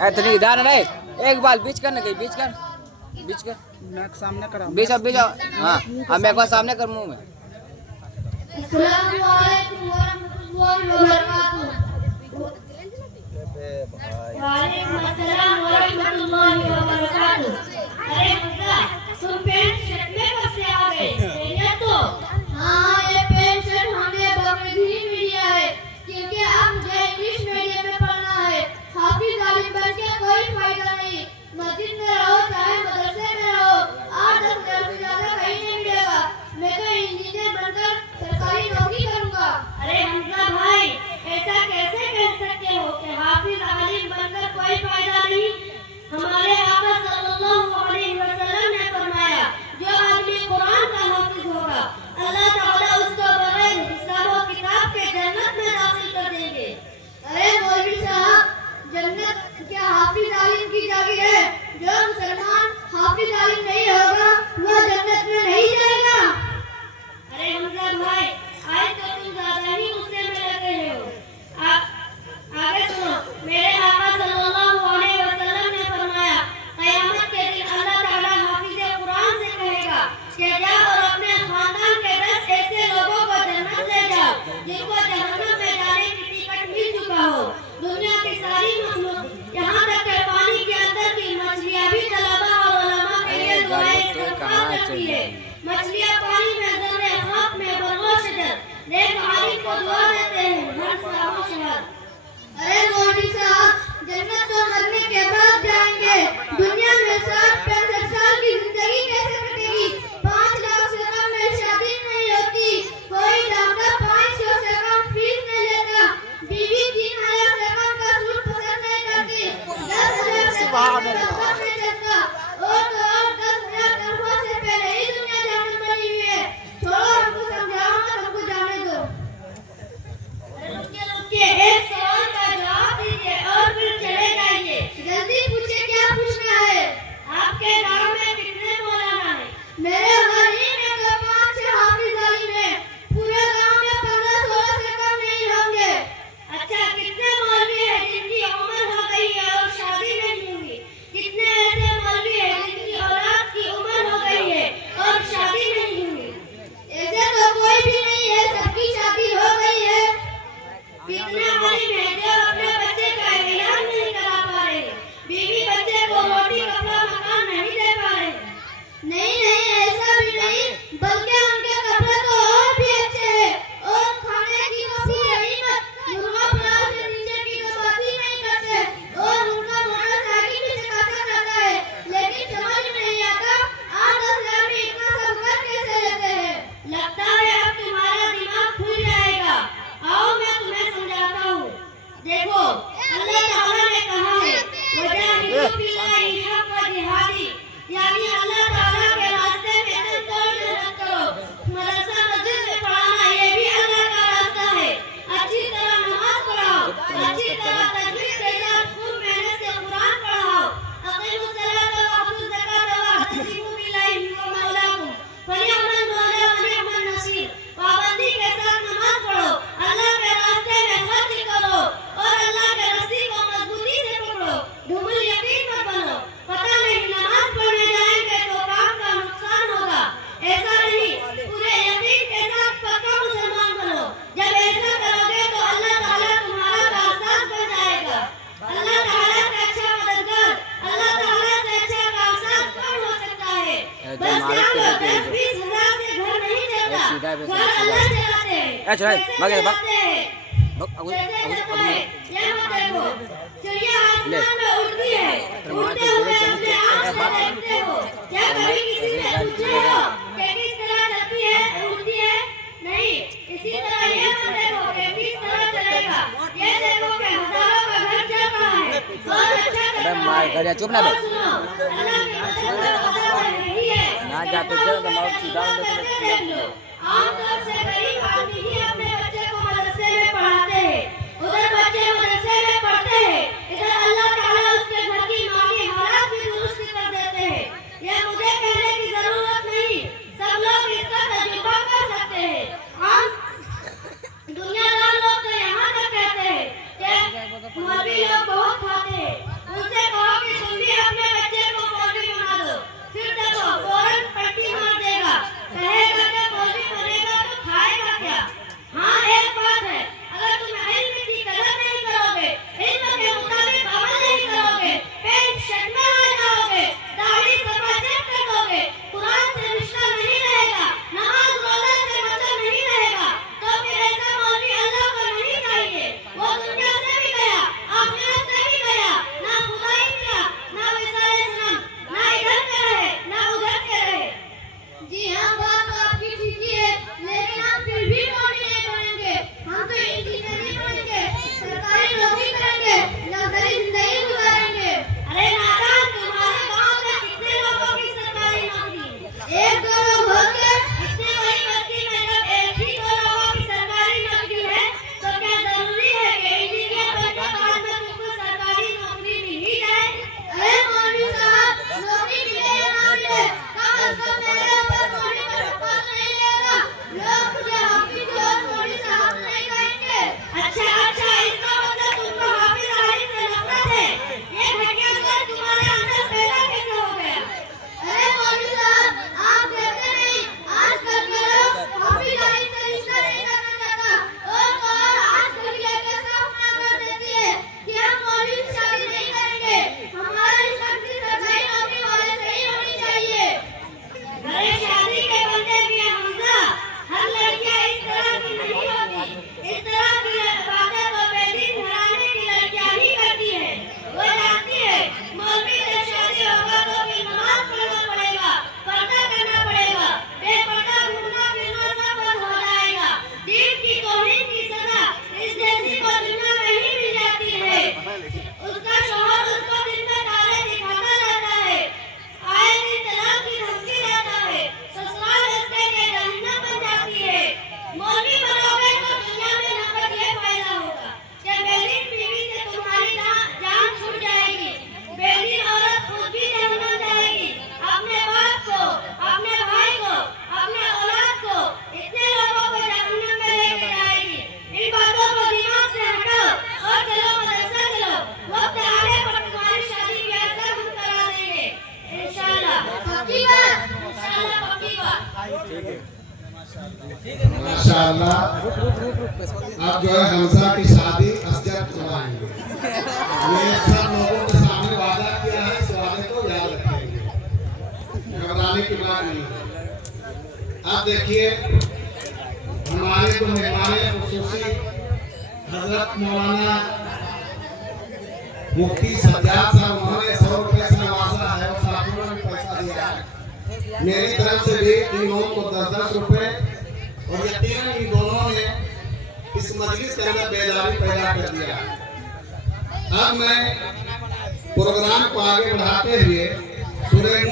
इतनी इधर नहीं, एक बार बीच कर ना, कहीं बीच कर, बीच कर, मैं सामने करा बीच अब बीच। हाँ अब मैं एक बार सामने कर मुंह में। अस्सलाम वालेकुम वरहमतुल्लाहि वबरकातुहू। वालेकुम अस्सलाम वरहमतुल्लाहि वबरकातुहू। अरे हमजा, तुम पेंट शर्ट में कब से आ गए? खैरियत तो? हाँ, ये पेंट शर्ट हमने बकरीद में लिया है, क्योंकि अब मुझे इंग्लिश मीडियम में पढ़ना है। हाफिज आलिम बन के कोई फायदा नहीं। मस्जिद में रहो चाहे मदरसे में रहो, 8-10 से ज्यादा कहीं नहीं मिलेगा। मैं तो इंजीनियर बनकर सरकारी नौकरी करूंगा। अरे हमजा भाई, ऐसा कैसे कह सकते हो कि हाफिज आलिम बनकर कोई फायदा नहीं? हमारे आका सल्लल्लाहु अलैहि वसल्लम ने फरमाया, जो आदमी कुरान का हाफिज होगा, अल्लाह ताला उसको बगैर हिसाब और किताब के जन्नत में दाखिल कर देंगे। अरे मौलवी साहब, जन्नत क्या हाफिज आलिम की जागीर है? जो मुसलमान हाफिज आलिम नहीं होगा वो जन्नत में नहीं जाएगा। अरे हमजा भाई, आज तो तुम ज्यादा ही गुस्से में लग रहे हो। आगे सुनो, मेरे आका सल्लल्लाहु अलैहि वसल्लम ने फरमाया, क़यामत के दिन अल्लाह ताला हाफिज़ कुरान से कहेगा कि जाओ और अपने खानदान के 10 ऐसे लोगों को जन्नत ले जाओ जिनको जहन्नम में जाने की टिकट मिल चुका हो। दुनिया की सारी मखलूक, यहाँ तक कि पानी के अंदर की मछलियाँ भी तलबा और उलमा के लिए दुआएं इस्तग़फ़ार करती है। मछलियाँ पानी में ज़र्रे खाक में बरगोशतर नेक आलिम को दुआ देते हैं, हर साहब शहद। अरे मौलवी साहब, जन्नत तो मरने के बाद जाएंगे। दुनिया में 60-65 साल की जिंदगी कैसे कटेगी? 5 लाख से कम में शादी नहीं होती, कोई डॉक्टर 500 से कम फीस नहीं लेता, बीवी 3000 से कम का सूट पसंद नहीं करती, 10,000 से कम का घर नहीं चलता, और तो और 10,000 तनख्वाह से पहले ही दुनिया जहन्नम बनी हुई है। छोड़ो, हमको समझाओ मत, हमको जाने दो। रुकिए, एक सवाल का जवाब दीजिए और फिर चले जाइए। जल्दी पूछिए, क्या पूछना है? आपके गांव में कितने मौलाना हैं? मेरे गली में तो 5-6 हाफिज आलिम हैं। पूरे गांव में 15-16 से कम नहीं होंगे। अच्छा, कितने मौलवी हैं जिनकी उम्र हो गई है और शादी नहीं हुई? कितने ऐसे मौलवी हैं जिनकी औलाद की उम्र हो गई है और शादी नहीं हुई? ऐसे तो कोई भी नहीं है, सबकी शादी हो गई है। कितने आलिम हैं जो अपने बच्चे का इलाज नहीं करा पा रहे, बीवी बच्चे को रोटी कपड़ा मकान नहीं दे पा रहे? नहीं, ऐसा भी नहीं, बल्कि उनके कपड़े तो और भी अच्छे हैं, और खाने की तो पूरी हिम्मत, मुर्गा प्लाव से नीचे की तो बात ही नहीं करते, और उनका मोटरसाइकिल भी चकाचक रहता है। लेकिन समझ में नहीं आता 8-10 हजार में इतना सब कर कैसे लेते हैं? लगता है अब तुम्हारा दिमाग खुल जाएगा। आओ मैं तुम्हें समझाता हूँ। देखो, अल्लाह ताला ने कहा है, वजाहिदू फिल्लाहि हक़्क़ जिहादी, यानी अल्लाह ताला के रास्ते में तोड़ मेहनत करो। मदरसा मस्जिद में पढ़ाना ये भी अल्लाह का रास्ता है। अच्छी तरह नमाज पढ़ाओ, अच्छी तरह तजवीद के साथ खूब मेहनत से कुरान पढ़ाओ। अक़ीमुस सलाता व आतुज़ ज़काता वअतसिमू बिल्लाहि हुवा मौलाकुम फनिअमल मौला व निअमन नसीर। पाबंदी के साथ नमाज पढ़ो, अल्लाह के रास्ते में खर्च करो और अल्लाह के रस्सी को मजबूती से पकड़ो। ढुमुल यकीन मत बनो, पता नहीं नमाज पढ़ने जाएंगे तो काम का नुकसान होगा। ऐसा नहीं, पूरे यकीन के साथ पक्का मुसलमान बनो। जब ऐसा करोगे तो अल्लाह ताला तुम्हारा कारसाज बन जाएगा। अल्लाह ताला से अच्छा मददगार, अल्लाह ताला से अच्छा कारसाज कौन हो सकता है? बस जाओ, 10-20 हजार से घर नहीं चलता, घर अल्लाह चलाते हैं। कैसे चलाते हैं? ये मत देखो, चिड़िया आसमान में उड़ती है, उड़ते हुए अपने आँख से देखते हो। क्या कभी किसी से पूछे हो कि किस तरह चलती है, उड़ती है? नहीं। इसी तरह ये मत देखो कि किस तरह चलेगा, ये देखो कि हजारों का घर चल रहा है और अच्छा चल रहा है। चुप ना और सुनो, अल्लाह की मदद से बदल रही है। ना जाते तो माउथ सीधा आमतौर से गरीब आदमी ही अपने बच्चे को मदरसे में पढ़ाते हैं। उधर बच्चे मदरसे में पढ़ते हैं, इधर अल्लाह ताला उसके घर की माली हालात भी दुरुस्त कर देते हैं। ये मुझे कहने की जरूरत नहीं, सब लोग इसका तजुर्बा कर सकते हैं। आम दुनियादार लोग तो यहाँ तक कहते हैं कि मौलवी लोग बहुत खाते हैं, उनसे इंशाअल्लाह अब जो है हमसा की शादी असजद करवाएंगे। ये सब लोगों के सामने वादा किया है, इस वादे को याद रखेंगे, घबराने की बात नहीं है। अब देखिए हमारे जो मेहमान खुसूसी हजरत मौलाना मुफ्ती सज्जाद साहब, उन्होंने 100 रुपये से नवाजा है और साथियों ने पैसा दिया है। मेरी तरफ से भी इन लोगों को 10-10 रुपये, और यकीनन इन दोनों ने इस मजलिस के अंदर बेदारी पैदा कर दिया। अब मैं प्रोग्राम को आगे बढ़ाते हुए सूरह